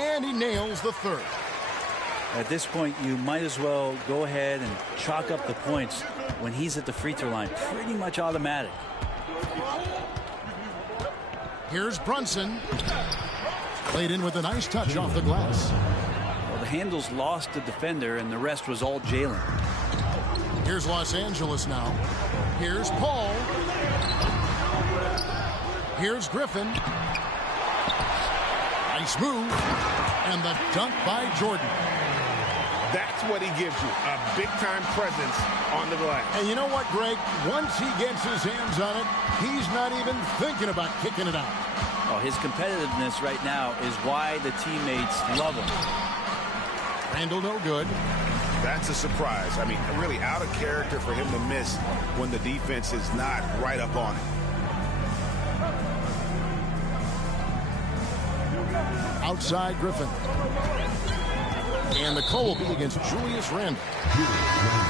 And he nails the third. At this point, you might as well go ahead and chalk up the points when he's at the free throw line. Pretty much automatic. Here's Brunson. Played in with a nice touch off the glass. Well, the handles lost the defender, and the rest was all Jalen. Here's Los Angeles now. Here's Paul. Here's Griffin. Nice move. And the dunk by Jordan. That's what he gives you, a big-time presence on the glass. And you know what, Greg? Once he gets his hands on it, he's not even thinking about kicking it out. Oh, his competitiveness right now is why the teammates love him. Randall no good. That's a surprise. I mean, really out of character for him to miss when the defense is not right up on it. Outside Griffin. And the call will be against Julius Randle.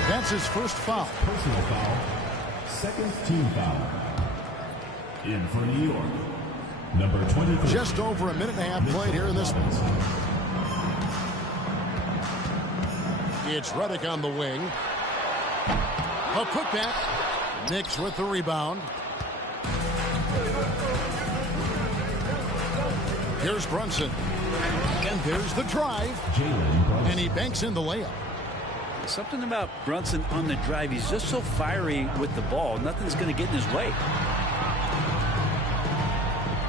That's his first foul. Personal foul. Second team foul. In for New York. Number 23. Just over a minute and a half played here in this one. It's Redick on the wing. A putback. Knicks with the rebound. Here's Brunson. And there's the drive. And he banks in the layup. Something about Brunson on the drive. He's just so fiery with the ball. Nothing's going to get in his way.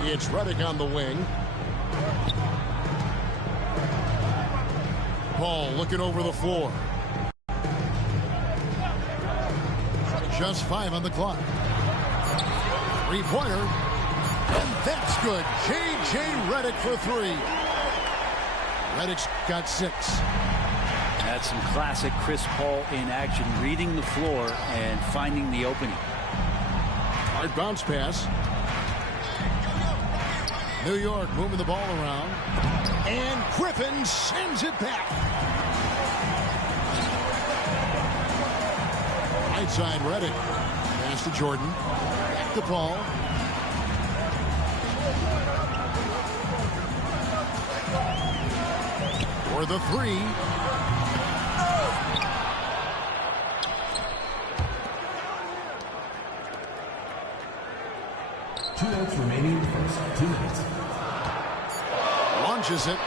It's Redick on the wing. Paul looking over the floor. Just 5 on the clock. Three-pointer. And that's good. J.J. Redick for 3. Redick's got 6. That's some classic Chris Paul in action, reading the floor and finding the opening. Hard bounce pass. New York moving the ball around. And Griffin sends it back. Right side Redick. Pass to Jordan. Back to Paul. For the 3. Two minutes remaining in the first. 2 minutes. Launches it.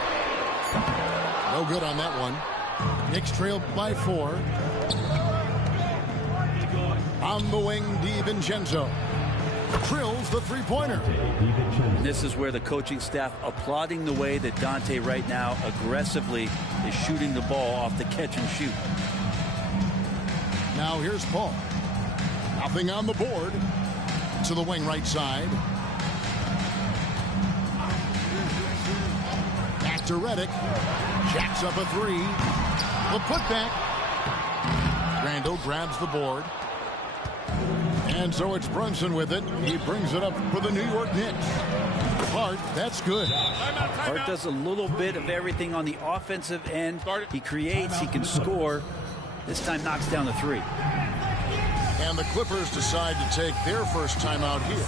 No good on that one. Knicks trailed by 4. On the wing, DiVincenzo. Drills the three-pointer. This is where the coaching staff applauding the way that Dante right now aggressively is shooting the ball off the catch and shoot. Now here's Paul. Nothing on the board. To the wing right side. Back to Redick. Jacks up a 3. The putback. Randle grabs the board. And so it's Brunson with it. He brings it up for the New York Knicks. Hart, that's good. Hart does a little bit of everything on the offensive end. He creates, he can score. This time knocks down the 3. And the Clippers decide to take their first timeout here.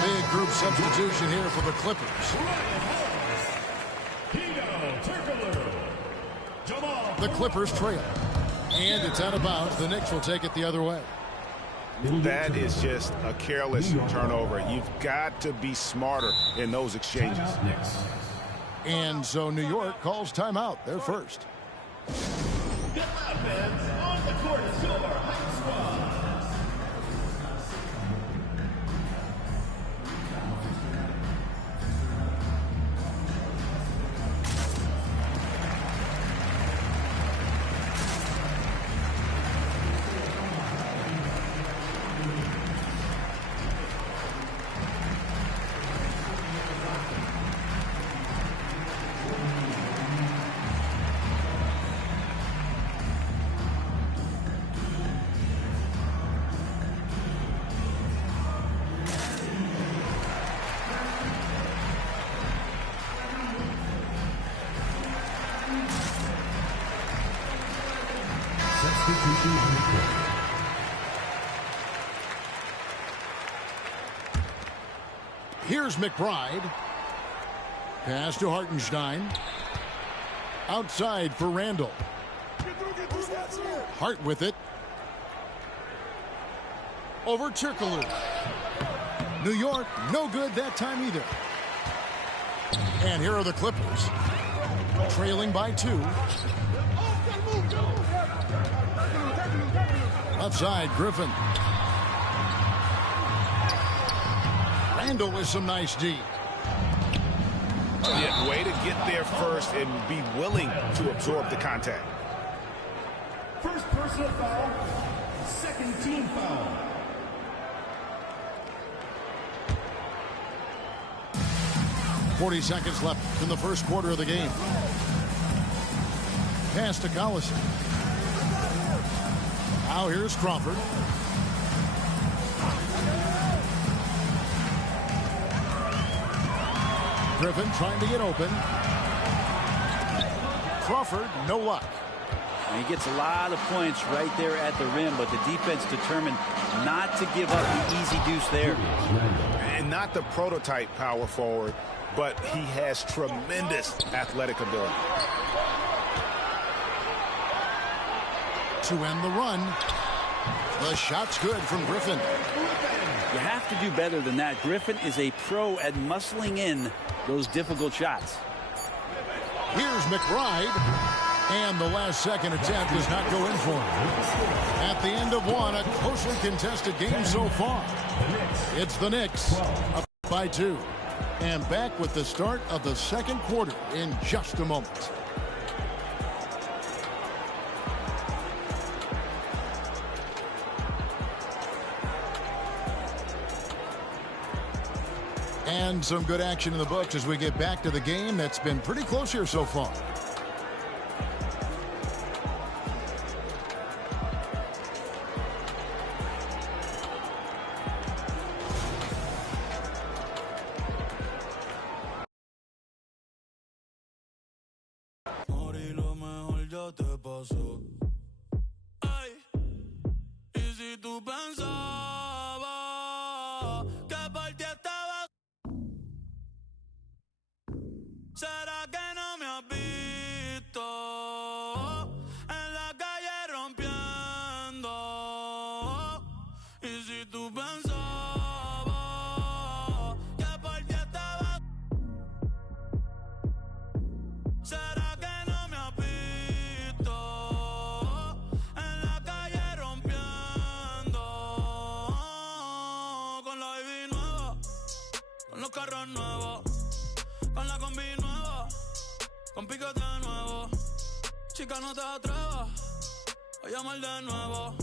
Big group substitution here for the Clippers. The Clippers trail. And it's out of bounds. The Knicks will take it the other way. That is just a careless turnover. You've got to be smarter in those exchanges. And so New York calls timeout. They're first. Good offense on the court is your Heights Squad. Here's McBride. Pass to Hartenstein. Outside for Randall. Hart with it. Over Turkoglu. New York, no good that time either. And here are the Clippers. Trailing by 2. Outside, Griffin. Randall with some nice D. Yeah, way to get there first and be willing to absorb the contact. First personal foul, second team foul. .40 seconds left in the first quarter of the game. Pass to Collison. Now here's Crawford. Griffin trying to get open. Crawford, no luck. And he gets a lot of points right there at the rim, but the defense determined not to give up the easy deuce there. And not the prototype power forward, but he has tremendous athletic ability. To end the run. The shot's good from Griffin. You have to do better than that. Griffin is a pro at muscling in those difficult shots. Here's McBride. And the last second attempt does not go in for him. At the end of one, a closely contested game so far. It's the Knicks up by 2. And back with the start of the second quarter in just a moment. And some good action in the books as we get back to the game that's been pretty close here so far. ¿Será que no me has visto? En la calle rompiendo. Y si tú pensabas que por ti estaba. ¿Será que no me has visto? En la calle rompiendo. Con la baby nueva, con los carros nuevos, con la combi nueva, con piquete nuevo. Chica, no te atrevas a llamar de nuevo.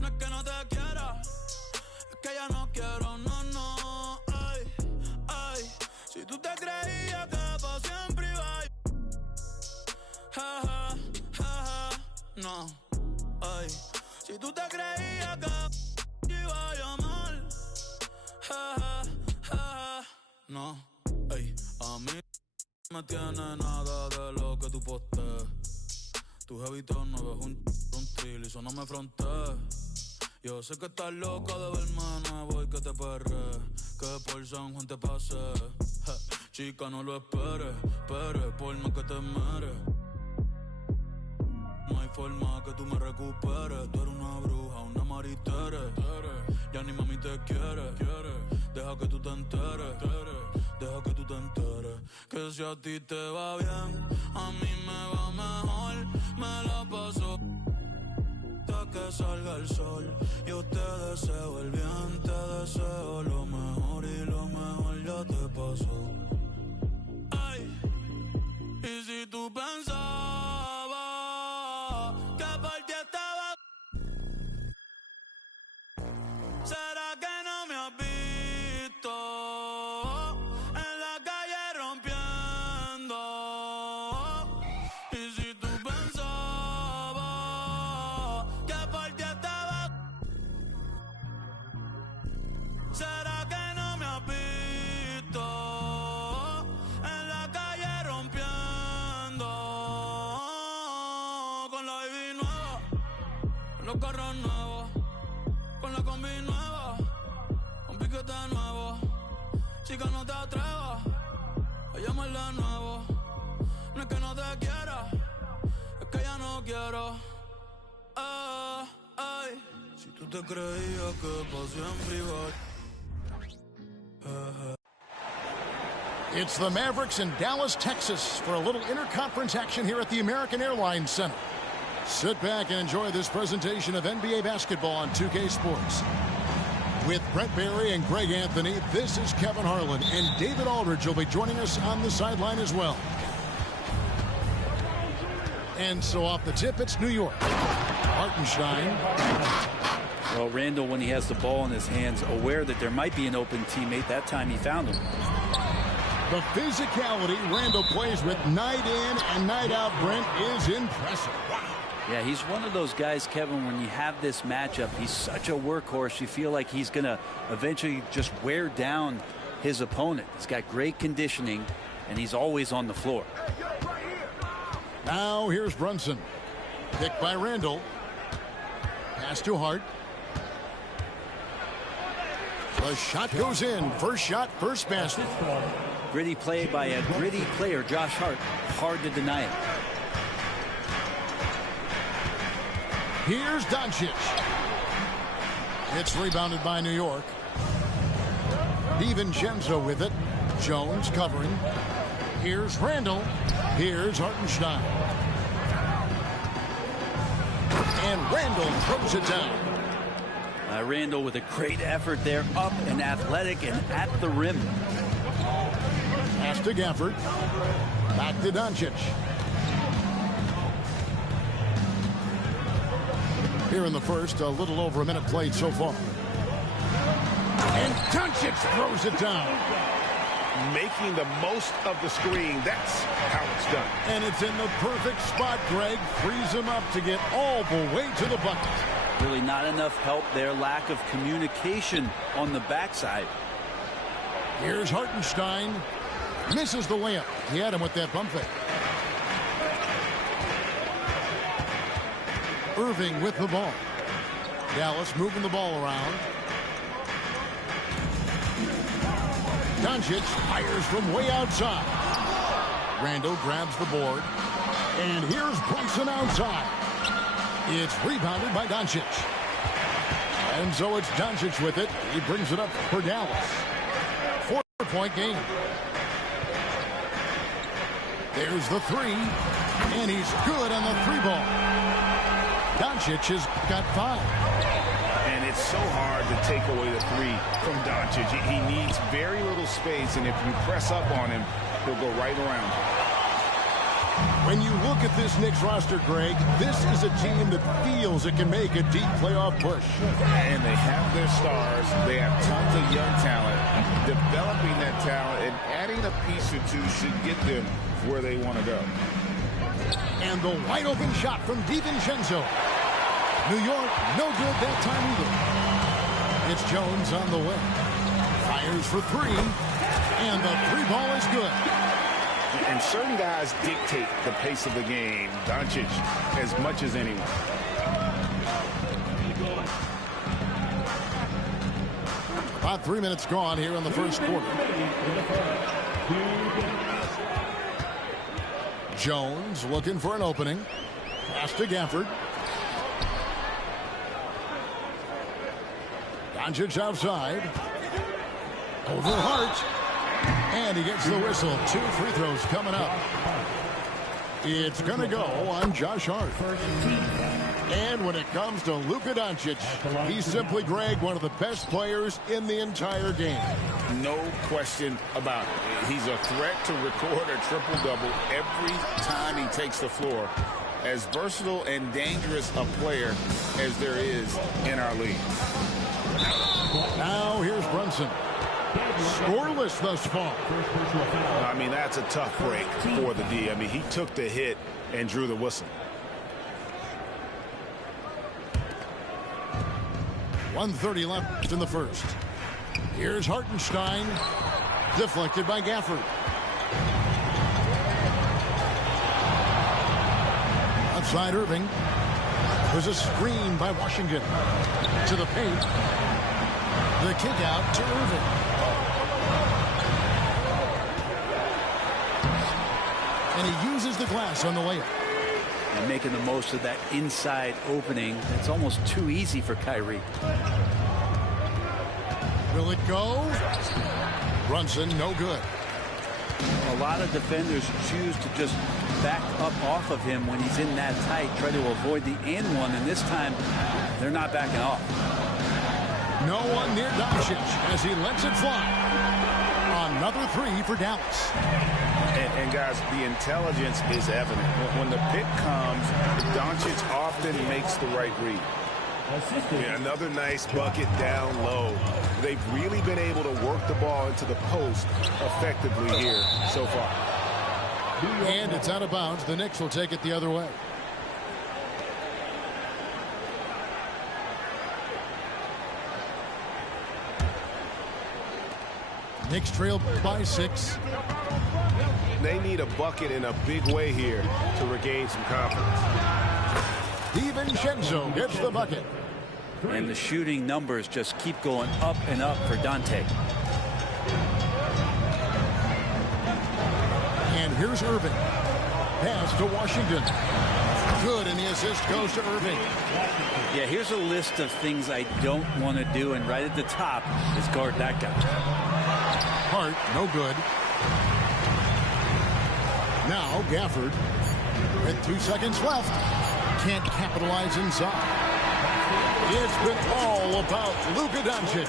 No es que no te quiera, es que ya no quiero, no, no. Ay, ay, si tú te creías que para siempre iba a... Ja, ja, ja, ja, no. Ay, si tú te creías que iba a llamar. Ja, ja, ja, ja, no. Ay, a mí no me tiene nada de lo que tú postees. Tu jevito no ves un trill y eso no me frontees. Yo sé que estás loca de verme nuevo y que te perre, que por San Juan te pase. Chica, no lo esperes, por más que te meres. No hay hay forma que tú me recuperes. Tú eres una bruja, una maritere. Ya ni mami te quiere. Deja que tú te enteres. Deja que tú te enteres. Que si a ti te va bien, a mí me va mejor. Me la paso hasta que salga el sol. Yo te deseo el bien, te deseo lo mejor. Y lo mejor ya te pasó. Ay, y si tú pensabas que por ti estaba, ¿será que no me has visto en la calle rompiendo? Y si tú pensabas que por ti estaba, ¿será que no me has visto en la calle rompiendo? Con la baby nueva, con los carros nuevos, con la combi nueva, con piquete nuevo. Chica, no te atrevas a llamarle de nuevo. No es que no te quiera, es que ya no quiero. Ay, si tú te creías que pa' siempre iba. It's the Mavericks in Dallas, Texas for a little interconference action here at the American Airlines Center. Sit back and enjoy this presentation of NBA basketball on 2K Sports. With Brent Barry and Greg Anthony, this is Kevin Harlan, and David Aldridge will be joining us on the sideline as well. And so off the tip, it's New York. Hartenstein. Well, Randall, when he has the ball in his hands, aware that there might be an open teammate, that time he found him. The physicality Randall plays with night in and night out, Brent, is impressive. Yeah, he's one of those guys, Kevin, when you have this matchup, he's such a workhorse. You feel like he's going to eventually just wear down his opponent. He's got great conditioning, and he's always on the floor. Now here's Brunson. Picked by Randall. Pass to Hart. The shot goes in. First shot, first basket. Gritty play by a gritty player, Josh Hart. Hard to deny it. Here's Doncic. It's rebounded by New York. DiVincenzo with it. Jones covering. Here's Randall. Here's Hartenstein. And Randall throws it down. Randall with a great effort there, up and athletic and at the rim. Pass to Gafford. Back to Doncic. Here in the first, a little over a minute played so far. And Doncic throws it down. Making the most of the screen. That's how it's done. And it's in the perfect spot, Greg. Frees him up to get all the way to the bucket. Really not enough help there. Lack of communication on the backside. Here's Hartenstein. Misses the layup. He had him with that bump fake. Irving with the ball. Dallas moving the ball around. Doncic fires from way outside. Randall grabs the board. And here's Brunson outside. It's rebounded by Doncic. And so it's Doncic with it. He brings it up for Dallas. 4-point game. There's the three. And he's good on the three ball. Doncic has got 5. And it's so hard to take away the three from Doncic. He needs very little space, and if you press up on him, he'll go right around. When you look at this Knicks roster, Greg, this is a team that feels it can make a deep playoff push. And they have their stars. They have tons of young talent. Developing that talent and adding a piece or two should get them where they want to go. And the wide open shot from DiVincenzo. New York, no good that time either. It's Jones on the way. Fires for 3. And the 3 ball is good. And certain guys dictate the pace of the game. Doncic as much as anyone. About 3 minutes gone here in the first quarter. Jones looking for an opening. Pass to Gafford. Doncic outside. Over Hart. And he gets the whistle. 2 free throws coming up. It's going to go on Josh Hart. And when it comes to Luka Doncic, he's simply, Greg, one of the best players in the entire game. No question about it. He's a threat to record a triple-double every time he takes the floor. As versatile and dangerous a player as there is in our league. Now here's Brunson. Scoreless thus far. I mean, that's a tough break for the D. I mean, he took the hit and drew the whistle. 1:30 left in the first. Here's Hartenstein. Deflected by Gafford. Outside Irving. There's a screen by Washington. To the paint. The kick out to Irving. And he uses the glass on the layup. And making the most of that inside opening. It's almost too easy for Kyrie. Will it go? Brunson, no good. A lot of defenders choose to just back up off of him when he's in that tight, try to avoid the and one, and this time they're not backing off. No one near Doncic as he lets it fly. Another 3 for Dallas. And guys, the intelligence is evident. When the pick comes, Doncic often makes the right read. Yeah, another nice bucket down low. They've really been able to work the ball into the post effectively here so far. And it's out of bounds. The Knicks will take it the other way. Knicks trail by 6. They need a bucket in a big way here to regain some confidence. DiVincenzo gets the bucket. And the shooting numbers just keep going up and up for Dante. And here's Irving. Pass to Washington. Good, and the assist goes to Irving. Yeah, here's a list of things I don't want to do, and right at the top is guard that guy. Hart, no good. Now Gafford. With 2 seconds left. Can't capitalize inside. It's been all about Luka Doncic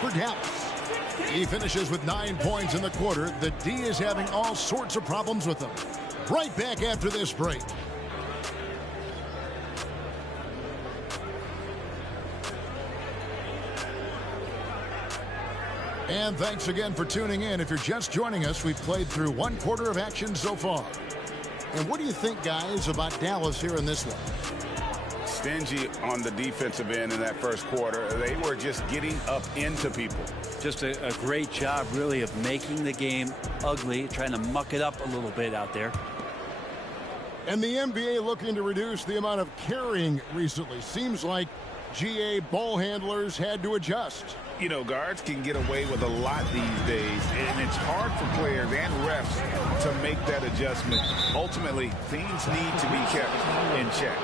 for Dallas. He finishes with 9 points in the quarter. The D is having all sorts of problems with him. Right back after this break. And thanks again for tuning in. If you're just joining us, we've played through 1 quarter of action so far. And what do you think, guys, about Dallas here in this one? Stingy on the defensive end in that first quarter. They were just getting up into people. Just a great job, really, of making the game ugly, trying to muck it up a little bit out there. And the NBA looking to reduce the amount of carrying recently. Seems like GA ball handlers had to adjust. You know, guards can get away with a lot these days, and it's hard for players and refs to make that adjustment. Ultimately, things need to be kept in check.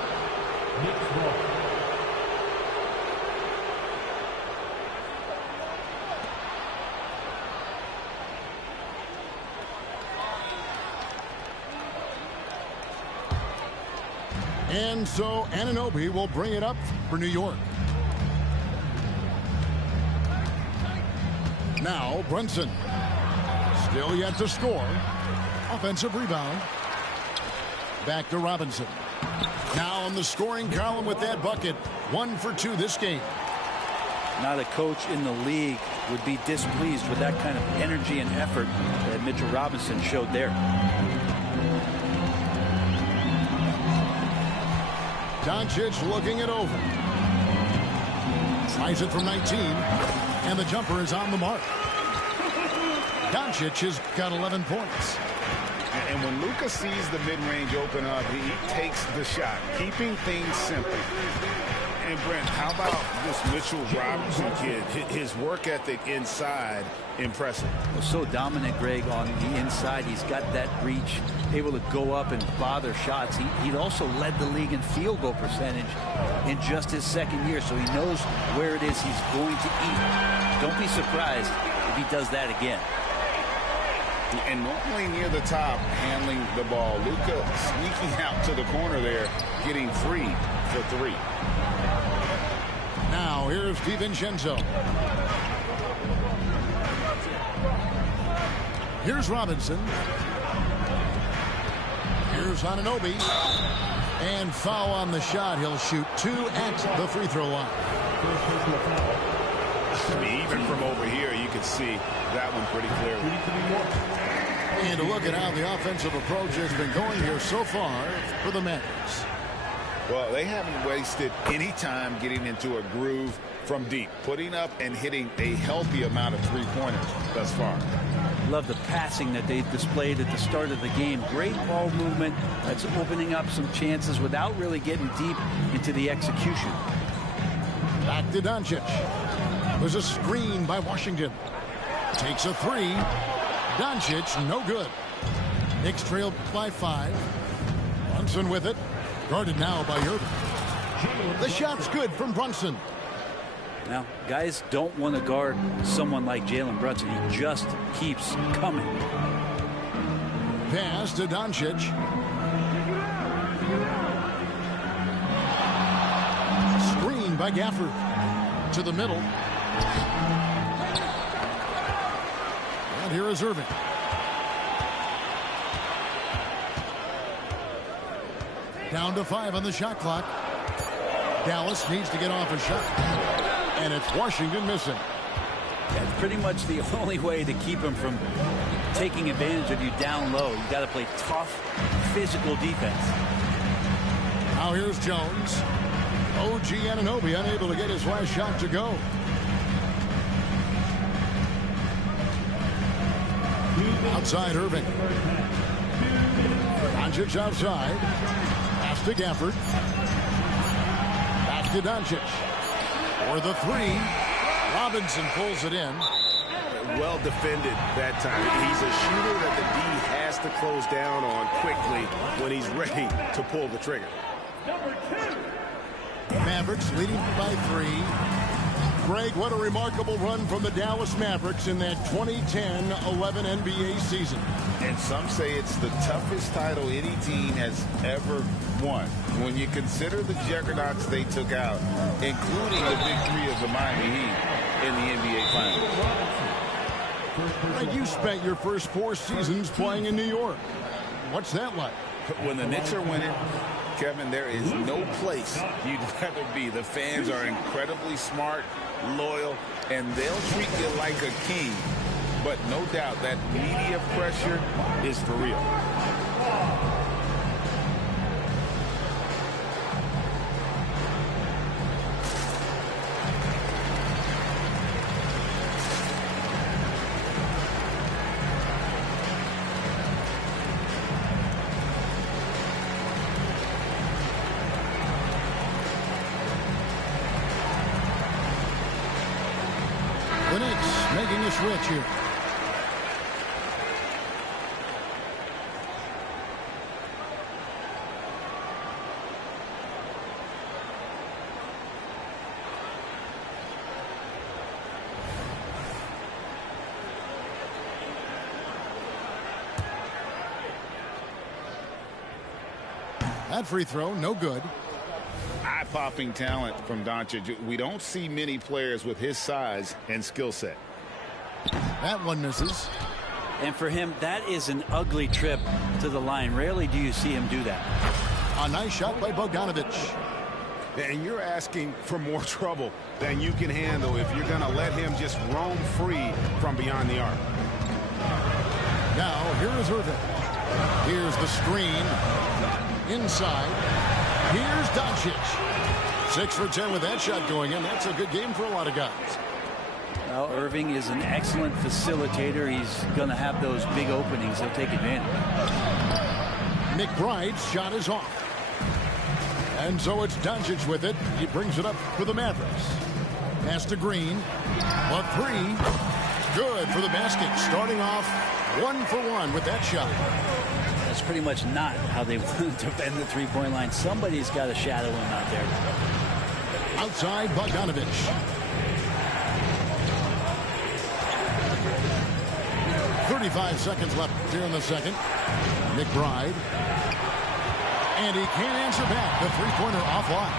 And so Anunoby will bring it up for New York. Now Brunson. Still yet to score. Offensive rebound. Back to Robinson. Now on the scoring column with that bucket. 1 for 2 this game. Not a coach in the league would be displeased with that kind of energy and effort that Mitchell Robinson showed there. Doncic looking it over. Tries it from 19. And the jumper is on the mark. Doncic has got 11 points. And when Luka sees the mid-range open up, he takes the shot, keeping things simple. And Brent, how about this Mitchell Robinson kid? His work ethic inside, impressive. So dominant, Greg, on the inside. He's got that reach, able to go up and bother shots. He also led the league in field goal percentage in just his second year, so he knows where it is he's going to eat. Don't be surprised if he does that again. And normally near the top, handling the ball. Luka sneaking out to the corner there, getting free for three. Now here's DiVincenzo. Here's Robinson. Here's Anunoby. And foul on the shot. He'll shoot 2 at the free throw line. I mean, even from over here, you can see that one pretty clearly. And to look at how the offensive approach has been going here so far for the Mavericks. Well, they haven't wasted any time getting into a groove from deep, putting up and hitting a healthy amount of three-pointers thus far. Love the passing that they displayed at the start of the game. Great ball movement. That's opening up some chances without really getting deep into the execution. Back to Doncic. There's a screen by Washington. Takes a three. Doncic, no good. Knicks trailed by 5. Brunson with it. Guarded now by Irving. The shot's good from Brunson. Now, guys don't want to guard someone like Jalen Brunson. He just keeps coming. Pass to Doncic. Screen by Gafford. To the middle. And here is Irving. Down to 5 on the shot clock. Dallas needs to get off a shot. And it's Washington missing. That's pretty much the only way to keep him from taking advantage of you down low. You got to play tough, physical defense. Now here's Jones. OG Anunoby unable to get his last shot to go. Outside Irving. Doncic outside. Pass to Gafford. Back to Doncic. For the three. Robinson pulls it in. Well defended that time. He's a shooter that the D has to close down on quickly when he's ready to pull the trigger. Mavericks leading by 3. Greg, what a remarkable run from the Dallas Mavericks in that 2010-11 NBA season. And some say it's the toughest title any team has ever won. When you consider the juggernauts they took out, including the big 3 of the Miami Heat in the NBA Finals. Greg, you spent your first 4 seasons playing in New York. What's that like? When the Knicks are winning, Kevin, there is no place you'd rather be. The fans are incredibly smart, loyal, and they'll treat you like a king. But no doubt that media pressure is for real. The Knicks making a switch here. That free throw, no good. Eye-popping talent from Doncic. We don't see many players with his size and skill set. That one misses. And for him, that is an ugly trip to the line. Rarely do you see him do that. A nice shot by Bogdanovic. And you're asking for more trouble than you can handle if you're going to let him just roam free from beyond the arc. Now, here is Irving. Here's the screen. Inside. Here's Doncic. 6 for 10 with that shot going in. That's a good game for a lot of guys. Well, Irving is an excellent facilitator. He's going to have those big openings. He'll take advantage. McBride's shot is off. And so it's Doncic with it. He brings it up for the Mavericks. Pass to Green. A three. Good for the basket. Starting off 1 for 1 with that shot. That's pretty much not how they defend the three-point line. Somebody's got to shadow him out there. Outside Bogdanovich. 35 seconds left here in the second. McBride. And he can't answer back. The three-pointer offline.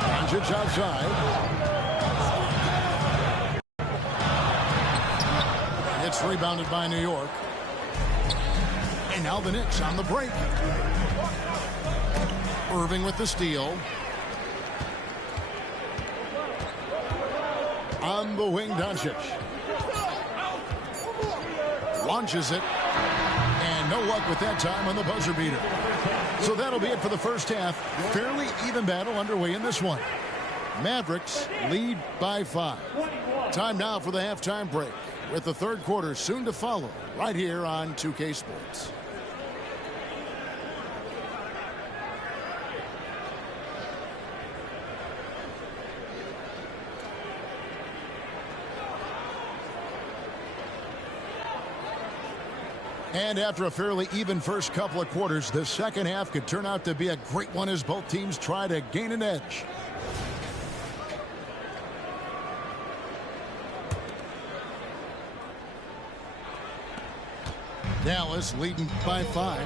Doncic outside. It's rebounded by New York. And now the Knicks on the break. Irving with the steal. On the wing, Doncic. Launches it. And no luck with that time on the buzzer beater. So that'll be it for the first half. Fairly even battle underway in this one. Mavericks lead by 5. Time now for the halftime break, with the third quarter soon to follow right here on 2K Sports. And after a fairly even first couple of quarters, the second half could turn out to be a great one as both teams try to gain an edge. Dallas leading by 5.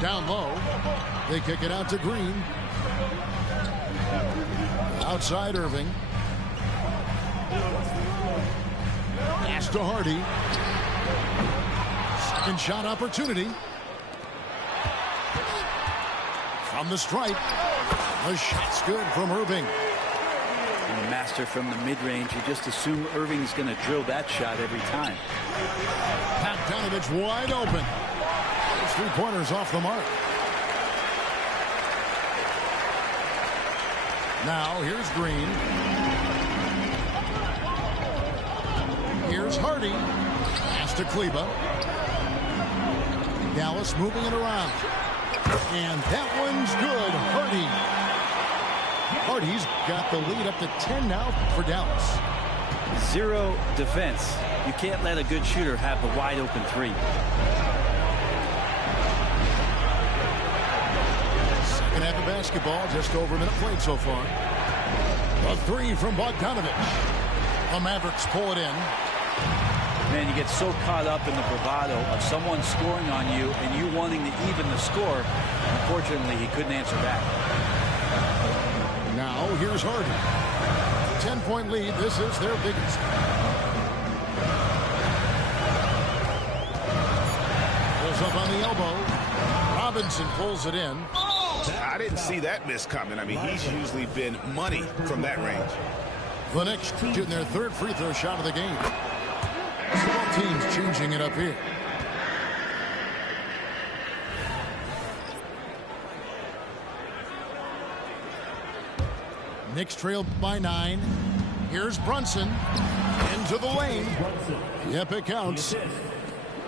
Down low. They kick it out to Green. Outside Irving. Pass to Hardy. Second shot opportunity. From the stripe. The shot's good from Irving. And master from the mid-range. You just assume Irving's going to drill that shot every time. Bogdanovich wide open. Those three-pointers off the mark. Now here's Green. Here's Hardy. Pass to Kleber. Dallas moving it around. And that one's good. Hardy. Hardy's got the lead up to 10 now for Dallas. Zero defense. You can't let a good shooter have the wide open three. Second half of basketball, just over a minute played so far. A three from Bogdanovich. The Mavericks pull it in. Man, you get so caught up in the bravado of someone scoring on you and you wanting to even the score. Unfortunately, he couldn't answer back. Now, here's Hardy. 10-point lead. This is their biggest. Goes up on the elbow. Robinson pulls it in. I didn't see that miss coming. I mean, he's usually been money from that range. The Knicks shooting their third free throw shot of the game. So both teams changing it up here. Knicks trailed by 9. Here's Brunson. Into the lane. Yep, it counts.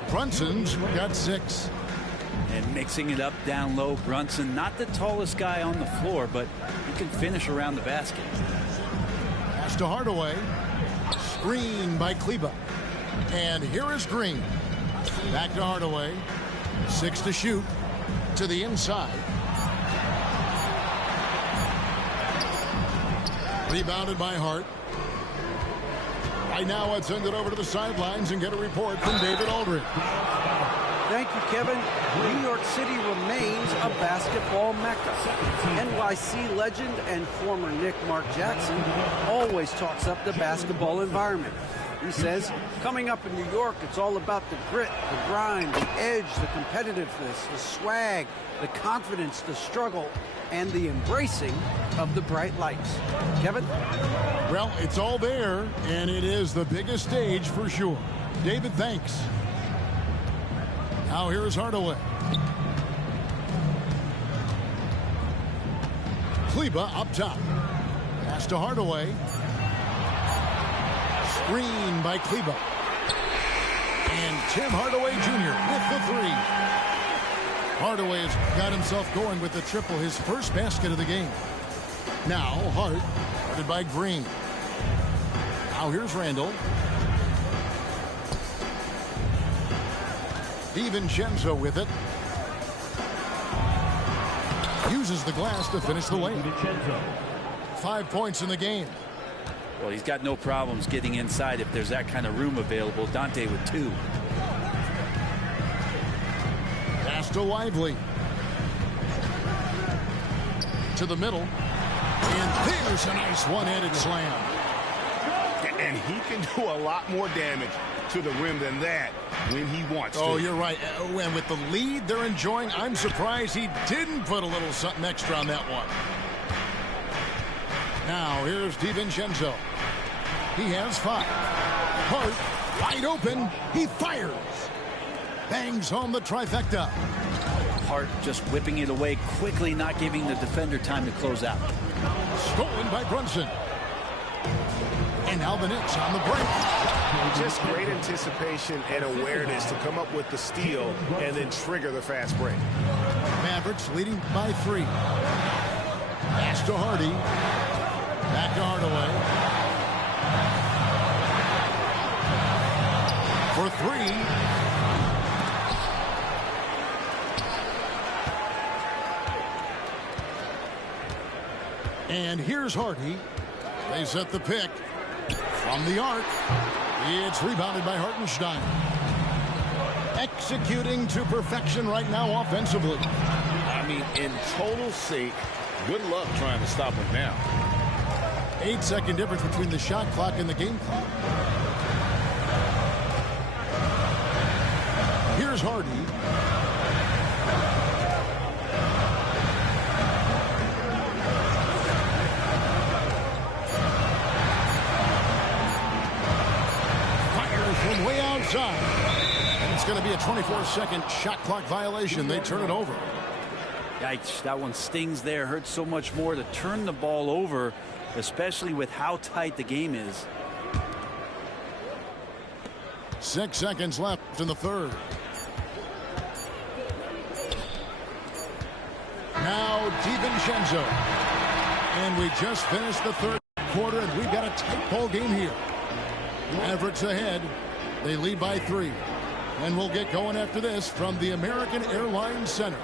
Brunson's got 6. And mixing it up down low, Brunson, not the tallest guy on the floor, but he can finish around the basket. Pass to Hardaway. Screen by Kleber. And here is Green. Back to Hardaway. 6 to shoot. To the inside. Rebounded by Hart. Right now, let's send it over to the sidelines and get a report from David Aldridge. Thank you, Kevin. New York City remains a basketball mecca. NYC legend and former Knick Mark Jackson always talks up the basketball environment. He says, coming up in New York, it's all about the grit, the grind, the edge, the competitiveness, the swag, the confidence, the struggle, and the embracing of the bright lights. Kevin? Well, it's all there, and it is the biggest stage for sure. David, thanks. Now here's Hardaway. Kleber up top. Pass to Hardaway. Screen by Kleber. And Tim Hardaway Jr. with the three. Hardaway has got himself going with the triple, his first basket of the game. Now Hart, guarded by Green. Now here's Randall. DiVincenzo with it. Uses the glass to finish the lane. 5 points in the game. Well, he's got no problems getting inside if there's that kind of room available. Dante with 2. Pass to Lively. To the middle. And there's a nice one-handed slam. And he can do a lot more damage to the rim than that when he wants to. Oh, you're right. And with the lead they're enjoying, I'm surprised he didn't put a little something extra on that one. Now here's DiVincenzo. He has 5. Hart wide open. He fires. Bangs home the trifecta. Hart just whipping it away quickly, not giving the defender time to close out. Stolen by Brunson. And now the Knicks on the break. Just great anticipation and awareness to come up with the steal and then trigger the fast break. Mavericks leading by 3. Pass to Hardy. Back to Hardaway. For 3. And here's Hardy. They set the pick from the arc. It's rebounded by Hartenstein. Executing to perfection right now offensively. I mean, in total sync. Good luck trying to stop him now. 8-second difference between the shot clock and the game clock. Here's Hardy. From way outside. And it's going to be a 24-second shot clock violation. They turn it over. Yikes, that one stings there. Hurts so much more to turn the ball over, especially with how tight the game is. 6 seconds left in the third. Now DiVincenzo. And we just finished the third quarter, and we've got a tight ball game here. Mavericks ahead. They lead by 3. And we'll get going after this from the American Airlines Center.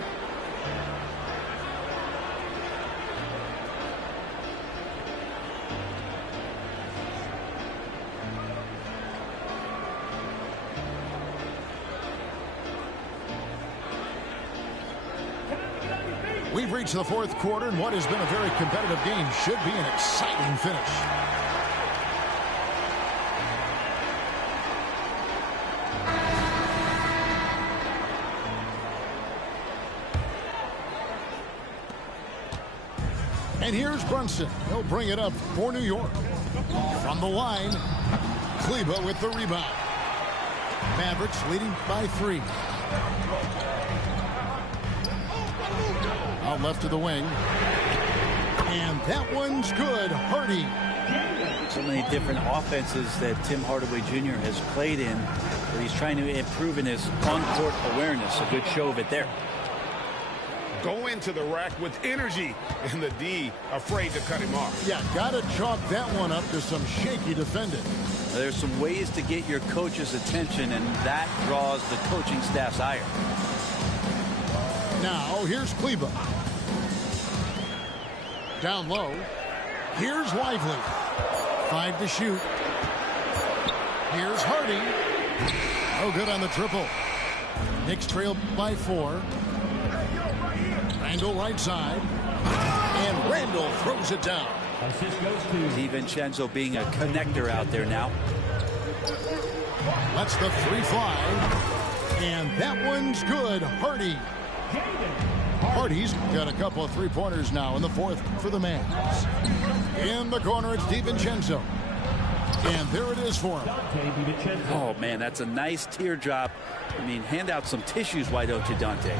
We've reached the fourth quarter, and what has been a very competitive game should be an exciting finish. And here's Brunson. He'll bring it up for New York. From the line, Kleber with the rebound. Mavericks leading by 3. Out left to the wing. And that one's good. Hardy. So many different offenses that Tim Hardaway Jr. has played in, where he's trying to improve in his on-court awareness. A good show of it there. Go into the rack with energy, and the D afraid to cut him off. Yeah, got to chalk that one up to some shaky defending. There's some ways to get your coach's attention, and that draws the coaching staff's ire. Now, here's Kleber. Down low. Here's Lively. 5 to shoot. Here's Hardy. No good on the triple. Knicks trail by 4. Randall right side. And Randall throws it down. DiVincenzo being a connector out there now. Lets the 3 fly. And that one's good. Hardy. Hardy's got a couple of 3-pointers now in the fourth for the Mavs. In the corner, it's DiVincenzo. And there it is for him. Oh, man, that's a nice teardrop. I mean, hand out some tissues, why don't you, Dante?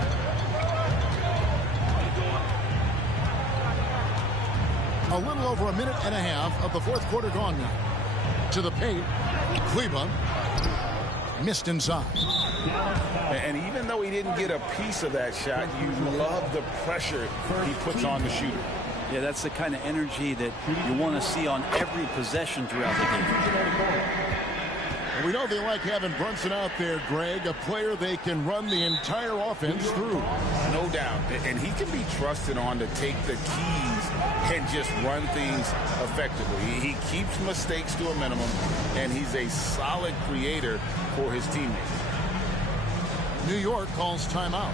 A little over a minute and a half of the fourth quarter gone now. To the paint, Kleber. Missed inside. And even though he didn't get a piece of that shot, you love the pressure he puts on the shooter. Yeah, that's the kind of energy that you want to see on every possession throughout the game. We know they like having Brunson out there, Greg, a player they can run the entire offense through. No doubt. And he can be trusted on to take the keys and just run things effectively. He keeps mistakes to a minimum, and he's a solid creator for his teammates. New York calls timeout.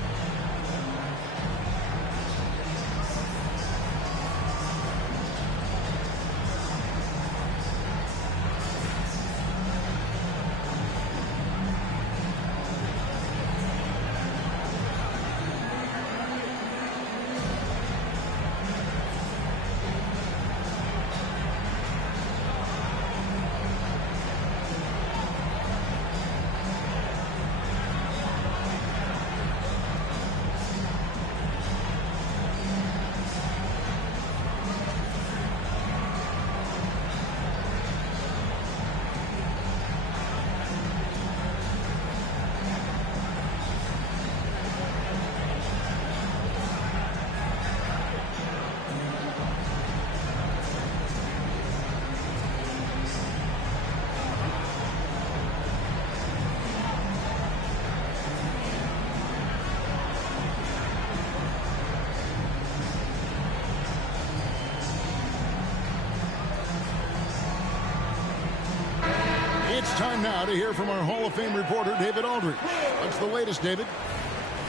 It's time now to hear from our Hall of Fame reporter, David Aldridge. What's the latest, David?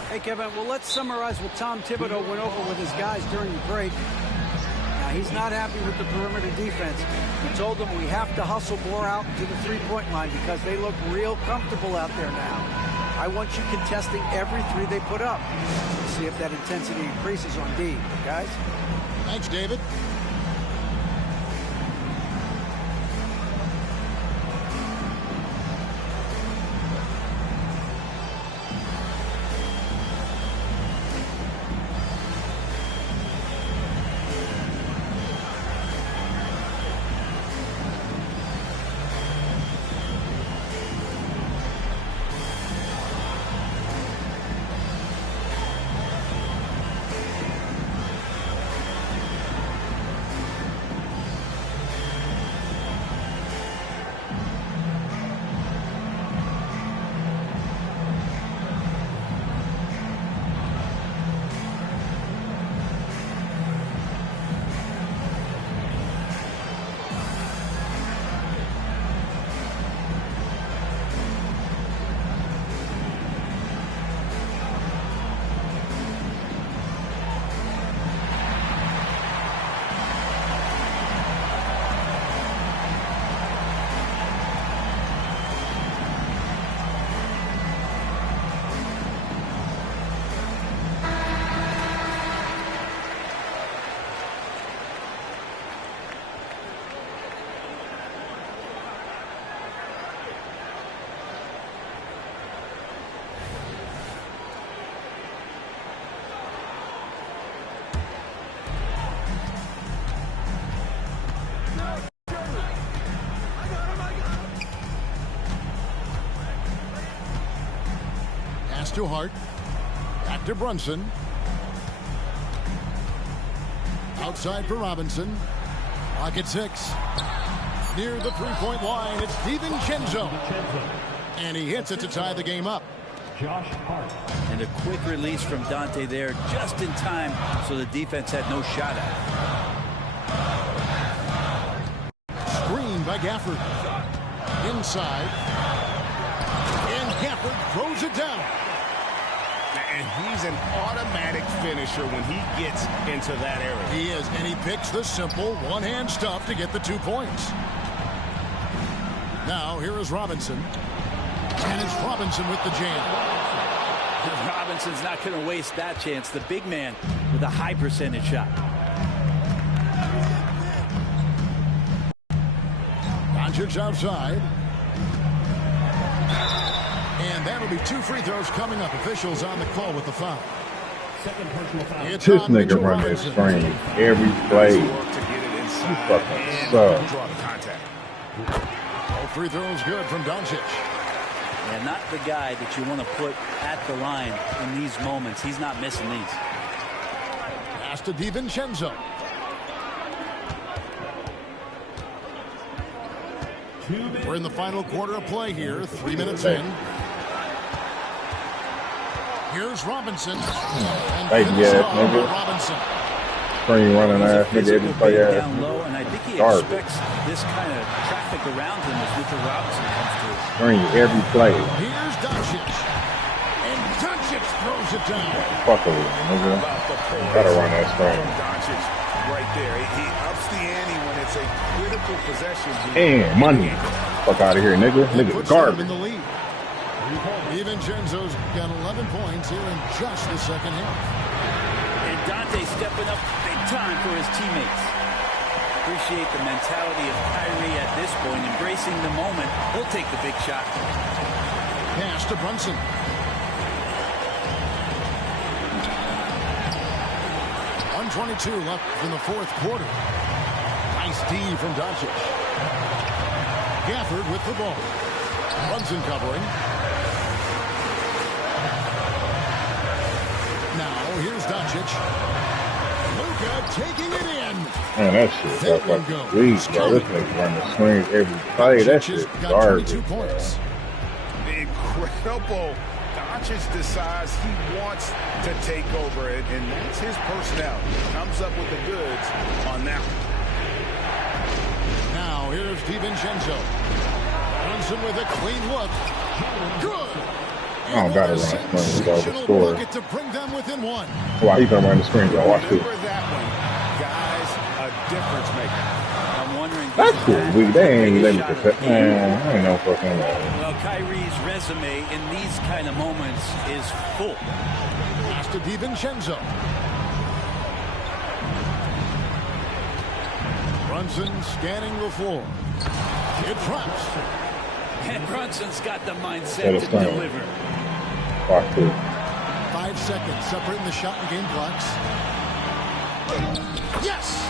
Hey, Kevin, well, let's summarize what Tom Thibodeau went over with his guys during the break. Now, he's not happy with the perimeter defense. He told them we have to hustle more out to the three-point line because they look real comfortable out there now. I want you contesting every three they put up. See if that intensity increases on D, guys. Thanks, David. To Hart. Back to Brunson. Outside for Robinson. Pocket 6. Near the three-point line, it's DiVincenzo. And he hits it to tie the game up. Josh Hart. And a quick release from Dante there just in time so the defense had no shot at it. Screen by Gafford. Inside. And Gafford throws it down. And he's an automatic finisher when he gets into that area. He is, and he picks the simple one-hand stuff to get the 2 points. Now, here is Robinson. And it's Robinson with the jam. Robinson's not going to waste that chance. The big man with a high percentage shot. Doncic outside. And that'll be 2 free throws coming up. Officials on the call with the foul. This nigga run that screen every play. You fucking suck. All free throws good from Doncic. Yeah, not the guy that you want to put at the line in these moments. He's not missing these. Pass to DiVincenzo. We're in the final quarter of play here. 3 minutes in. Here's Robinson. Thank you, nigga. Robinson. Screen running ass, nigga, every play ass. Down low, and I think he Garbage. expects this kind of traffic around him as Mitchell Robinson comes through. Screen every play. Here's Doncic. And Doncic throws it down. Fuck with it, nigga. Gotta run that screen. Doncic right there. He ups the ante when it's a critical possession. And money. Fuck out of here, nigga. Nigga, garbage. In the lead. DiVincenzo's got 11 points here in just the second half. And Dante stepping up big time for his teammates. Appreciate the mentality of Kyrie at this point, embracing the moment. He'll take the big shot. Pass to Brunson. .122 left in the fourth quarter. Nice D from Doncic. Gafford with the ball. Brunson covering. Now here's Doncic. Luka taking it in. Man, that shit got fucking weak, bro. This nigga run the screens every play. That shit's garbage. 22 points. Incredible. Doncic decides he wants to take over it, and that's his personality. Comes up with the goods on that one. Now here's DiVincenzo. Brunson with a clean look. Good. I don't gotta run screens, though, to score. To bring them within one. Why you gonna run the screens, though? Watch this. Remember that one, guys, a difference maker. I'm wondering. That's cool. They ain't let me get that. Man, I ain't no fucking way. Well, Kyrie's resume in these kind of moments is full. Pass to DiVincenzo. Brunson scanning the floor. It drops. And Brunson's got the mindset to deliver. Watch this. 5 seconds separating the shot and game clocks. Yes!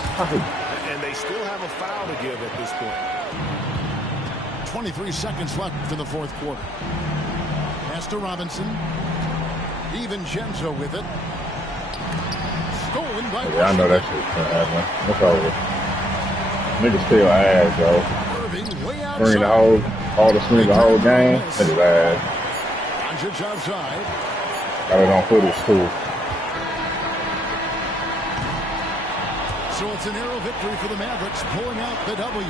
And they still have a foul to give at this point. 23 seconds left in the fourth quarter. Pass to Robinson. DiVincenzo with it. Stolen by Yeah, I know that shit's gonna happen. That's over. Niggas still ass, though. Irving way Screen the outside. all the screens the whole game. Niggas ass. Doncic outside. Got it on footage, too. So it's a narrow victory for the Mavericks, pulling out the W.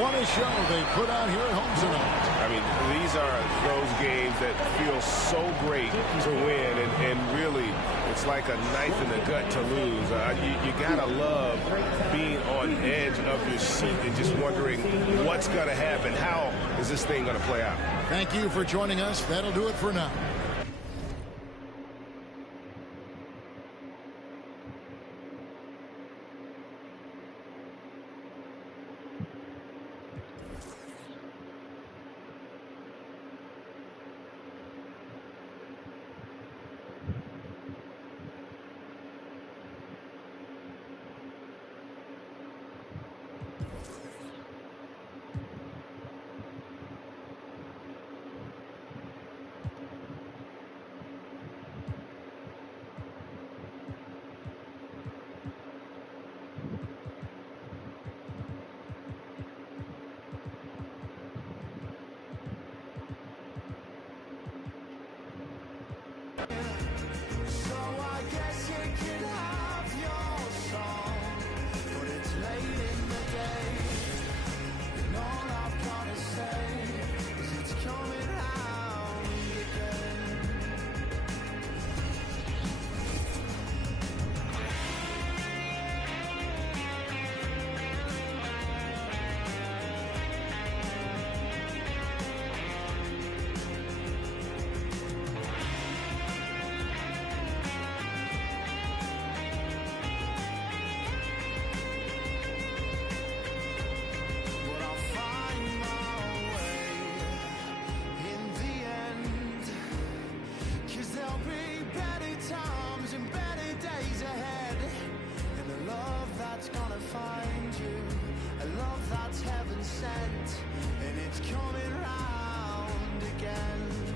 What a show they put out here at home tonight. I mean, these are those games that feel so great to win, and really, it's like a knife in the gut to lose. You gotta love being on edge of your seat and just wondering what's gonna happen. How is this thing gonna play out? Thank you for joining us. That'll do it for now. sent, and it's coming round again. again.